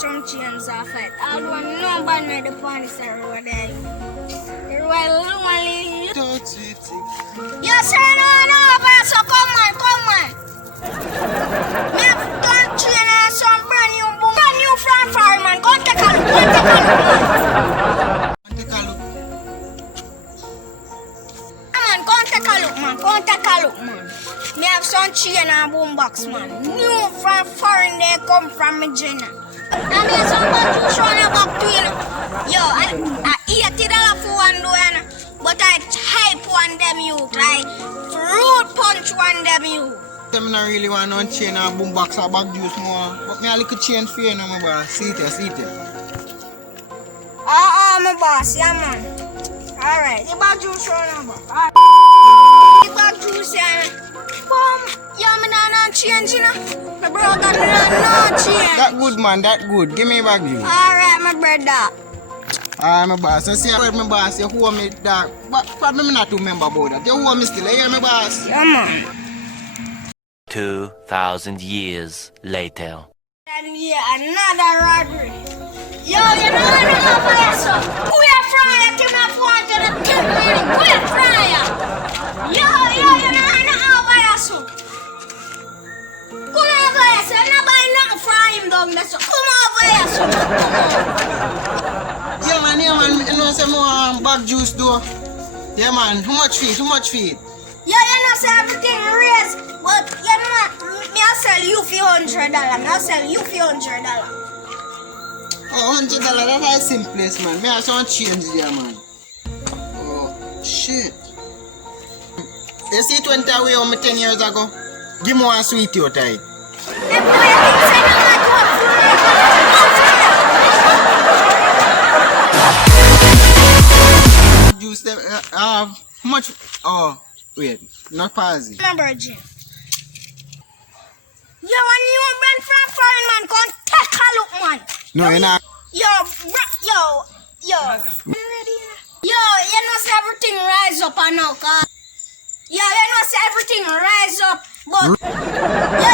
some chains off it. I don't know about the police over there. They're lonely. Yes, sir, no, but so come on. Me have done chain and some brand new from fireman. Go take a look, Come take a look, man. Me have some chain and boombox, man. New from foreign, they come from me, Jenna. And me have some bad juice running back to you, know. Yo, I $80 for one do, you know. But I hype one them youth, like fruit punch one them youth. Them not really want no chain or boombox or bag juice more. But me a little chain for you, my boss. See it. My boss, yeah, man. Alright, the bag juice running back. The bag juice, yeah. Boom. Yeah, me not change, you know. My brother got no change. That good, man. That good. Give me bag juice. Alright, my brother. My boss. I see my boss. You hold me that. But probably me not to remember about that. You hold me still. You hear me, boss? Yeah, man. 2,000 years later. And yeah, another robbery. Yo, you know over here, so who you fryer? Give me a phone to the tip, man. Who you fryer? Yo, you know over here, so come over here, so nobody not fry him down there, so come over here, so Yeah, man. You know say more bag juice though. Yeah, man. How much feet? Yeah, you know say everything raised, but you know what? Me I sell you for $100. Me I sell you for $100. Oh, $100, that's the simplest, man. Me have some change there, man. Oh, shit. You see 20 away on me 10 years ago? Give me one sweet your tie. Juice them, how much? Oh, wait, not Pazzi. Remember, Jim. Yo, when you run from foreign man, come take a look, man. No, you're not. Yo. Ready? Yo, you know say everything rise up and now, cause. Yo, you know say everything rise up, but. Yo,